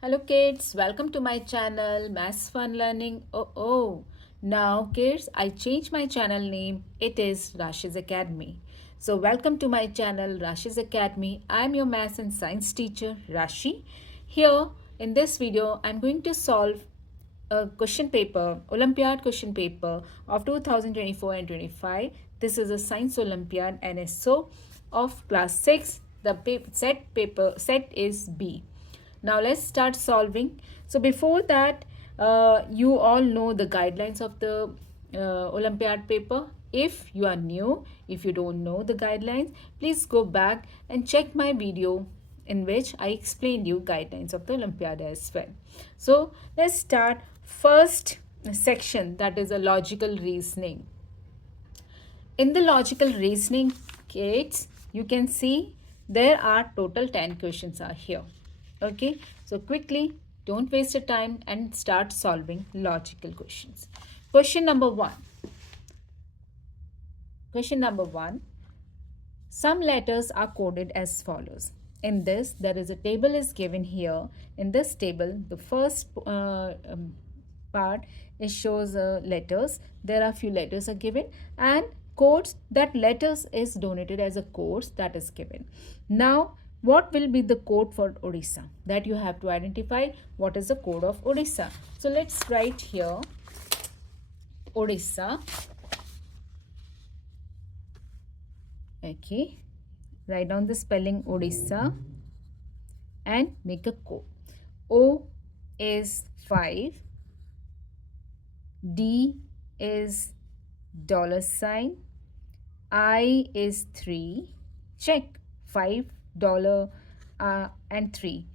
Hello kids, welcome to my channel Maths Fun Learning. Now kids, I changed my channel name. It is Rashi's Academy. So welcome to my channel Rashi's Academy. I am your maths and science teacher Rashi. Here in this video, I am going to solve a question paper, Olympiad question paper of 2024 and 25. This is a Science Olympiad NSO of class 6. The set is B. Now let's start solving. So before that, you all know the guidelines of the Olympiad paper. If you are new, if you don't know the guidelines, please go back and check my video in which I explained you guidelines of the Olympiad as well. So let's start first section, that is a logical reasoning. In the logical reasoning, kids, you can see there are total 10 questions are here. Okay, so quickly, don't waste your time and start solving logical questions. Question number one. Question number one. Some letters are coded as follows. In this, there is a table is given here. In this table, the first part it shows letters. There are few letters are given and codes. That letters is donated as a codes that is given. Now what will be the code for Odisha? That you have to identify what is the code of Odisha. So let's write here Odisha. Okay, write down the spelling Odisha and make a code. O is 5, D is $, I is 3. Check $5 and 3.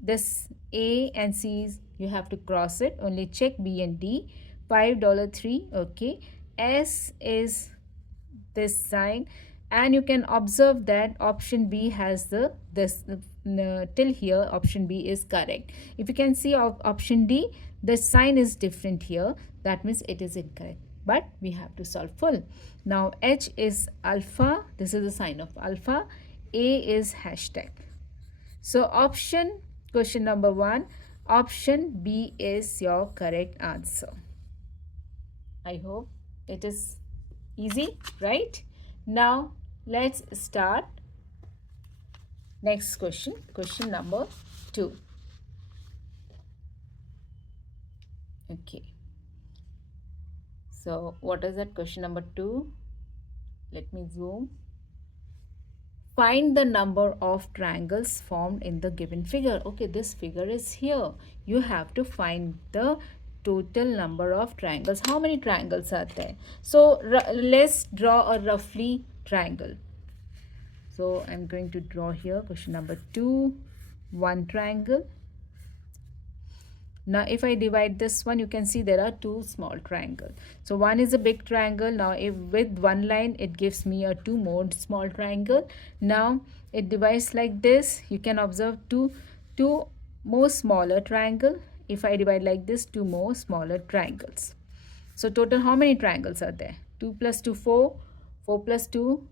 This A and C you have to cross it. Only check B and D. $5, 3. Okay. S is this sign, and you can observe that option B has till here option B is correct. If you can see option D, the sign is different here. That means it is incorrect. But we have to solve full. Now H is alpha. This is the sign of alpha. A is hashtag. So question number 1, option B is your correct answer. I hope it is easy, right? Now let's start next question. Question number 2. Okay. So what is that question number 2? Let me zoom. Find the number of triangles formed in the given figure. Okay, this figure is here. You have to find the total number of triangles. How many triangles are there? So let's draw a roughly triangle. So I'm going to draw here question number 2, 1 triangle. Now if I divide this one, you can see there are 2 small triangles. So one is a big triangle. Now if with one line it gives me a 2 more small triangle. Now it divides like this. You can observe two more smaller triangle. If I divide like this, 2 more smaller triangles. So total how many triangles are there? 2 plus 2 4, 4 plus 2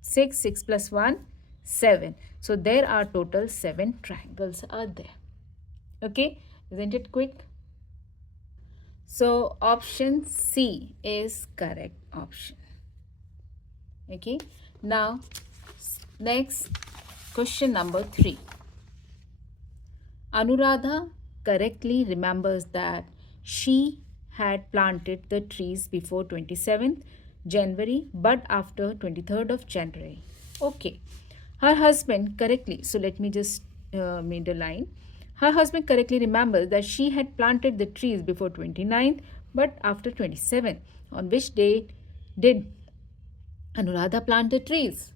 6, 6 plus 1 7. So there are total 7 triangles are there. Okay. Isn't it quick? So option C is correct option. Okay. Now next question number 3. Anuradha correctly remembers that she had planted the trees before 27th January but after 23rd of January. Okay. Her husband correctly. So let me just made a line. Her husband correctly remembers that she had planted the trees before 29th but after 27th. On which date did Anuradha plant the trees?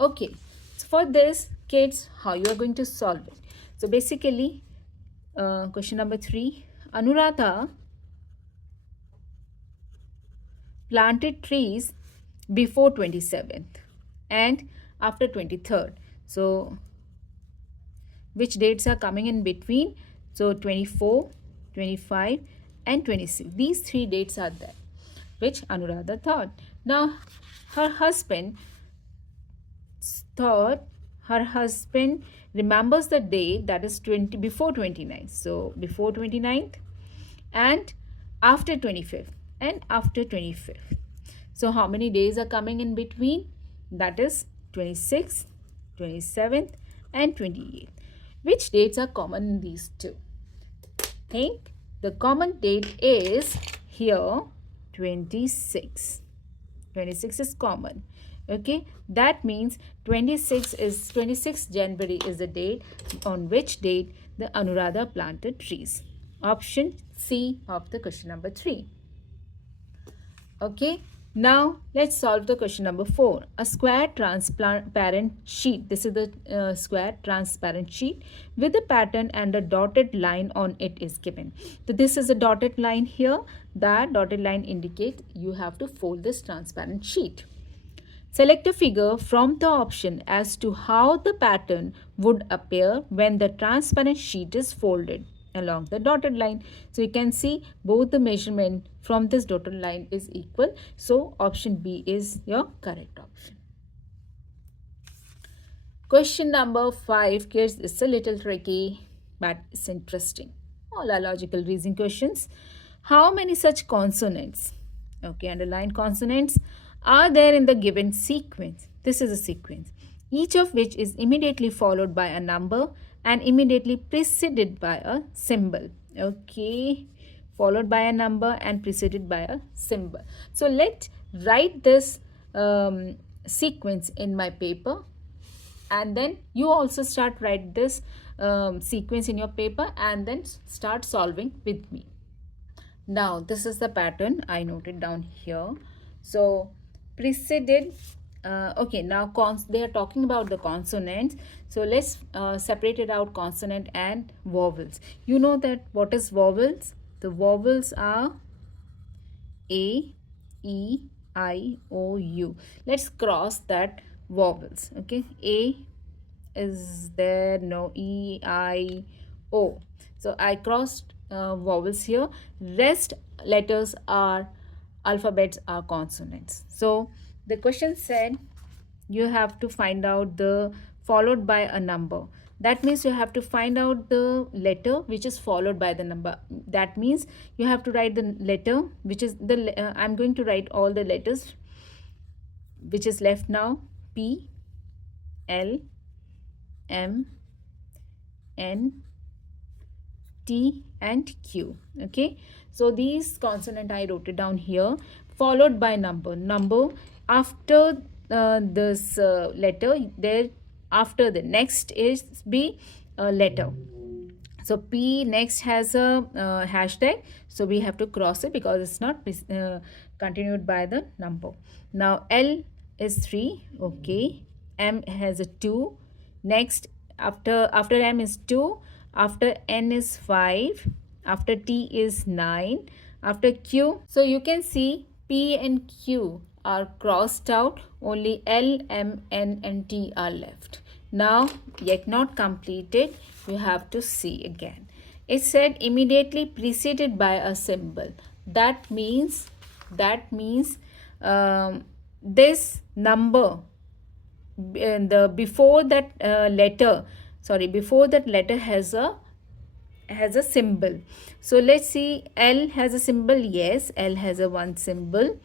Okay, so for this, kids, how you are going to solve it? So basically, question number 3, Anuradha planted trees before 27th and after 23rd. So which dates are coming in between? So 24, 25 and 26. These 3 dates are there which Anuradha thought. Now her husband thought her husband remembers the date that is 20 before 29th. So before 29th and after 25th and after 25th. So how many days are coming in between? That is 26th, 27th and 28th. Which dates are common in these two? Think the common date is here 26. 26 is common. Okay, that means 26th January is the date on which date the Anuradha planted trees. Option C of the question number 3. Okay, now let's solve the question number 4. A square transparent sheet. This is the square transparent sheet with a pattern and a dotted line on it is given. So this is a dotted line here. That dotted line indicates you have to fold this transparent sheet. Select a figure from the option as to how the pattern would appear when the transparent sheet is folded along the dotted line. So you can see both the measurement from this dotted line is equal. So option B is your correct option. Question number 5, kids, is a little tricky, but it's interesting. All are logical reasoning questions. How many such consonants, okay, underline consonants, are there in the given sequence? This is a sequence, each of which is immediately followed by a number and immediately preceded by a symbol. Okay, followed by a number and preceded by a symbol. So let's write this sequence in my paper, and then you also start write this sequence in your paper and then start solving with me. Now this is the pattern I noted down here. So preceded, okay, now they are talking about the consonants. So let's separate it out, consonant and vowels. You know that what is vowels? The vowels are A, E, I, O, U. Let's cross that vowels. Okay, A is there, no, E, I, O. So I crossed vowels here. Rest letters are alphabets are consonants. So the question said you have to find out the followed by a number. That means you have to find out the letter which is followed by the number. That means you have to write the letter which is the I'm going to write all the letters which is left now. P, L, M, N, T and Q. Okay, so these consonant I wrote it down here, followed by number. Number after this letter, there after the next is be a letter. So P next has a hashtag, so we have to cross it because it's not continued by the number. Now L is 3. Okay, M has a 2. Next after M is 2. After N is 5, after T is 9, after Q. So you can see P and Q are crossed out, only L, M, N and T are left. Now yet not completed, you have to see again. It said immediately preceded by a symbol. That means this number, before that letter has a symbol. So let's see, L has a symbol. Yes, L has a one symbol.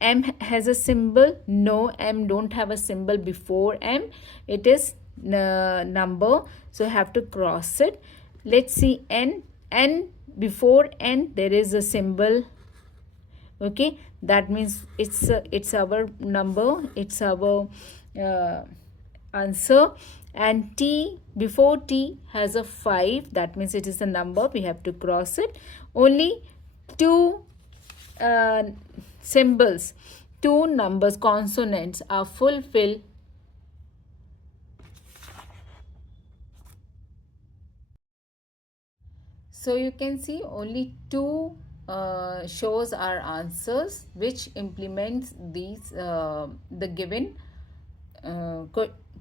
M has a symbol. No, M don't have a symbol before M. It is number, so you have to cross it. Let's see, N before N there is a symbol. Okay, that means it's our number, it's our answer. And T, before T has a 5, that means it is a number, we have to cross it. Only two symbols, two numbers, consonants are fulfilled. So you can see only two shows our answers which implements these the given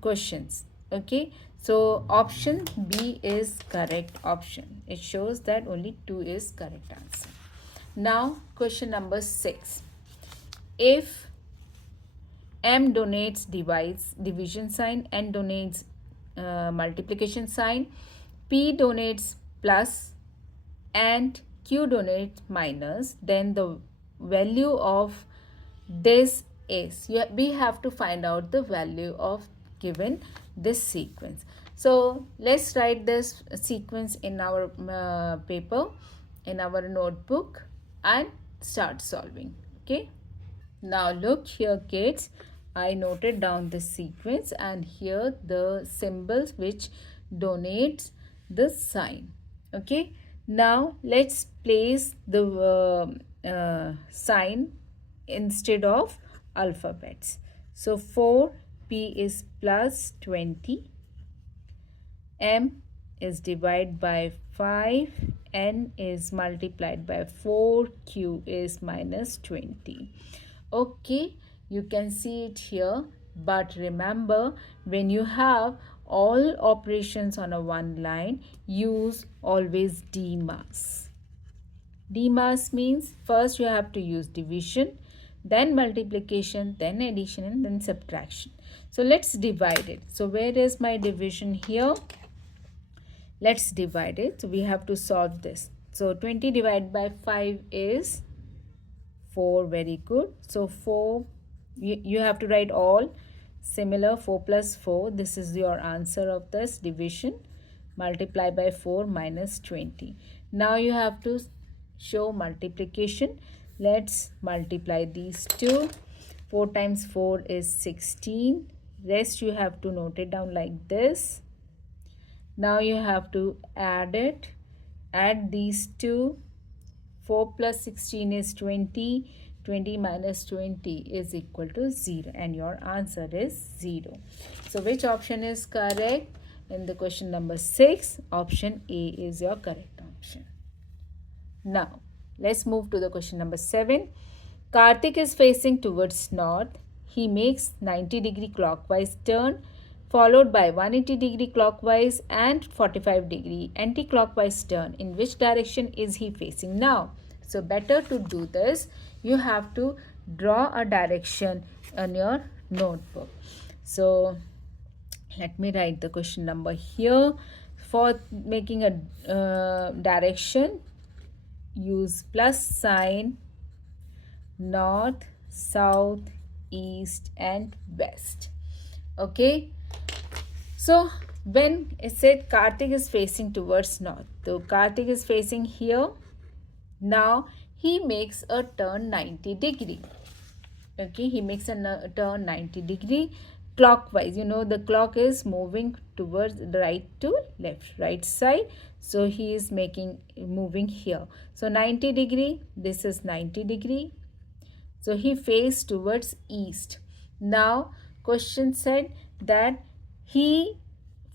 questions. Okay, so option B is correct option. It shows that only 2 is correct answer. Now question number 6. If M donates division sign, N donates multiplication sign, P donates plus and Q donates minus, then the value of this is, we have to find out the value of given this sequence. So let's write this sequence in our paper, in our notebook, and start solving. Okay. Now look here kids, I noted down the sequence and here the symbols which donates the sign. Okay. Now let's place the sign instead of alphabets. So 4, P is plus 20, M is divided by 5, N is multiplied by 4, Q is minus 20. Okay, you can see it here, but remember, when you have all operations on a one line, use always DMAS. DMAS means first you have to use division, then multiplication, then addition, and then subtraction. So let's divide it. So where is my division here? Let's divide it. So we have to solve this. So 20 divided by 5 is 4. Very good. So 4, you have to write all similar. 4 plus 4, this is your answer of this division. Multiply by 4 minus 20. Now you have to show multiplication. Let's multiply these two. 4 times 4 is 16. Rest you have to note it down like this. Now you have to add it. Add these two. 4 plus 16 is 20. 20 minus 20 is equal to 0. And your answer is 0. So which option is correct? In the question number 6, option A is your correct option. Now, let's move to the question number 7. Karthik is facing towards north. He makes 90-degree clockwise turn, followed by 180-degree clockwise and 45-degree anti-clockwise turn. In which direction is he facing now? So better to do this, you have to draw a direction on your notebook. So let me write the question number here. For making a direction, use plus sign, north, south, east and west. Okay. So when it said Karthik is facing towards north, so Karthik is facing here. Now he makes a turn 90-degree. Okay, he makes a turn 90-degree clockwise. You know the clock is moving towards the right to left, right side. So he is moving here. So 90-degree, this is 90-degree. So he faced towards east. Now question said that he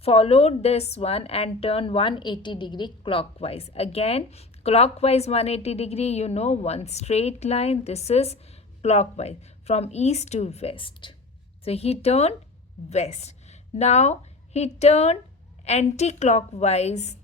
followed this one and turned 180-degree clockwise. Again, clockwise 180-degree, you know, one straight line. This is clockwise from east to west. So he turned west. Now he turned anti-clockwise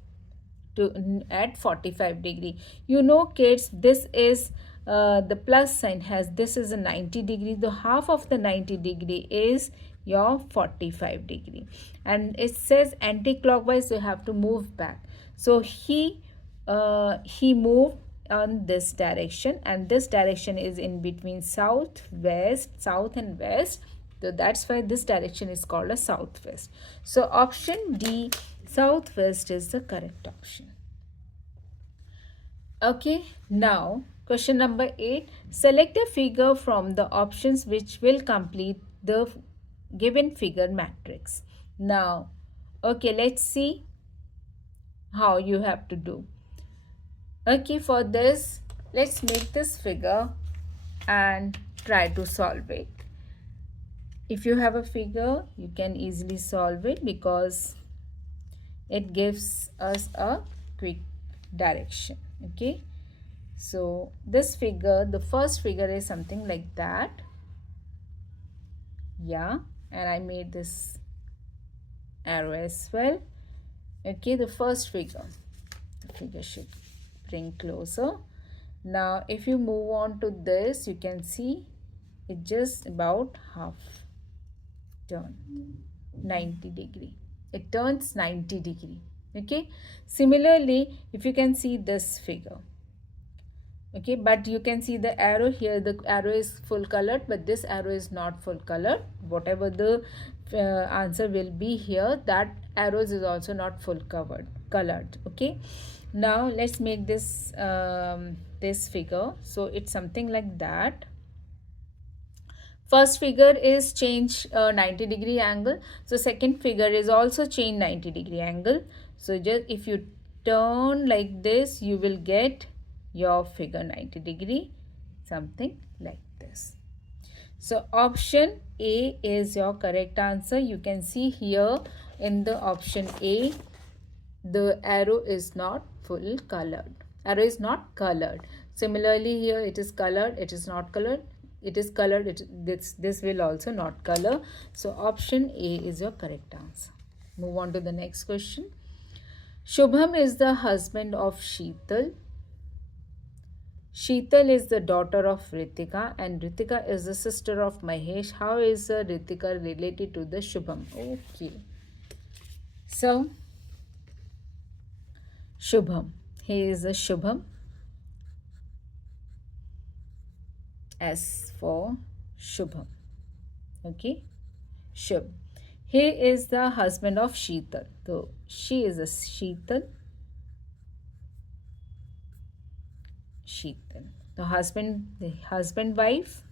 to at 45-degree. You know kids, this is the plus sign has, this is a 90-degree. The half of the 90-degree is your 45-degree. And it says anti-clockwise, so you have to move back. So he moved on this direction, and this direction is in between south and west. So that's why this direction is called a southwest. So option D, southwest, is the correct option. Okay, now question number 8. Select a figure from the options which will complete the given figure matrix. Now, okay, let's see how you have to do. Okay, for this, let's make this figure and try to solve it. If you have a figure, you can easily solve it because it gives us a quick direction. Okay, so this figure, the first figure is something like that. Yeah, and I made this arrow as well. Okay, the first figure, the figure should bring closer. Now if you move on to this, you can see it just about half turn, 90-degree. It turns 90 degree. Okay. Similarly, if you can see this figure, okay, but you can see the arrow here, the arrow is full colored, but this arrow is not full colored. Whatever the answer will be here, that arrows is also not full colored. Okay. Now let's make this this figure. So it's something like that. First figure is change 90-degree angle. So second figure is also change 90-degree angle. So just if you turn like this, you will get your figure 90-degree, something like this. So option A is your correct answer. You can see here in the option A, the arrow is not full colored. Arrow is not colored. Similarly here it is colored, it is not colored. It is colored, this will also not color. So option A is your correct answer. Move on to the next question. Shubham is the husband of Sheetal. Sheetal is the daughter of Ritika and Ritika is the sister of Mahesh. How is Ritika related to the Shubham? Okay. So Shubham. He is a Shubham. S for Shubham. Okay. Shubh. He is the husband of Sheetal. So she is a Sheetal. Sheetal. The husband wife.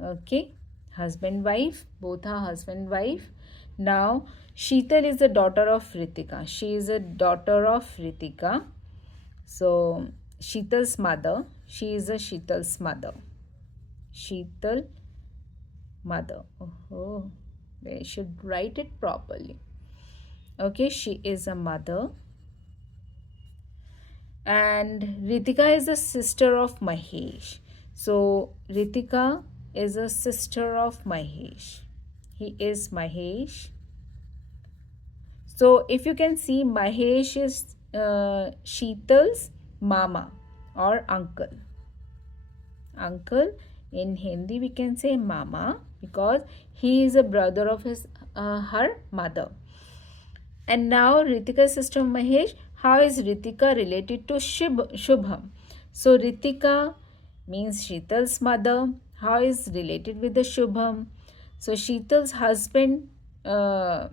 Okay. Husband wife. Both are husband wife. Now Sheetal is the daughter of Ritika. She is a daughter of Ritika. So Sheetal's mother. She is a Sheetal's mother. Sheetal mother. Oh, they should write it properly. Okay, she is a mother. And Ritika is the sister of Mahesh. So Ritika is a sister of Mahesh. He is Mahesh. So if you can see, Mahesh is Sheetal's mama or uncle. Uncle, in Hindi we can say mama because he is a brother of her mother. And now Ritika's sister Mahesh. How is Ritika related to Shubham? So Ritika means Sheetal's mother. How is related with the Shubham? So Sheetal's husband. How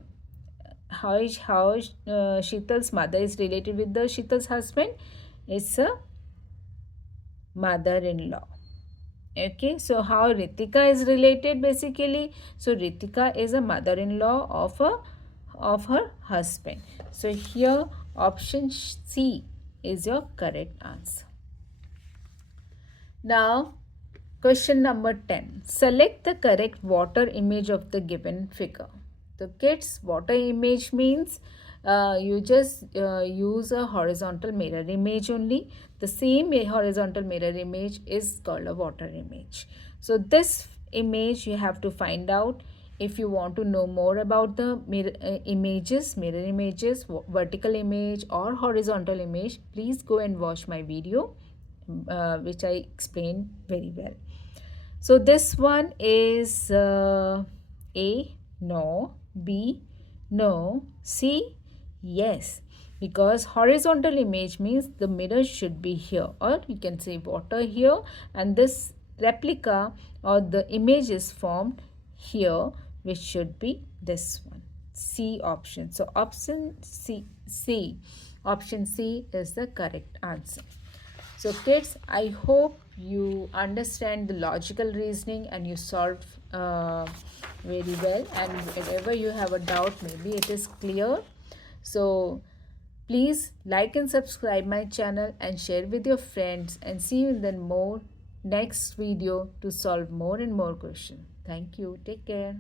Sheetal's mother is related with the Sheetal's husband? It's a mother-in-law. Okay, so how Ritika is related basically? So Ritika is a mother-in-law of her husband. So here option C is your correct answer. Now question number 10. Select the correct water image of the given figure. So kids, water image means you just use a horizontal mirror image only. The same horizontal mirror image is called a water image. So this image you have to find out. If you want to know more about the mirror images, vertical image or horizontal image, please go and watch my video which I explained very well. So this one is A, no, B, no, C, yes, because horizontal image means the mirror should be here, or you can say water here, and this replica or the image is formed here, which should be this one, C option. So option option C is the correct answer. So kids, I hope you understand the logical reasoning and you solve very well, and wherever you have a doubt, maybe it is clear. So please like and subscribe my channel and share with your friends, and see you in the next video to solve more and more questions. Thank you. Take care.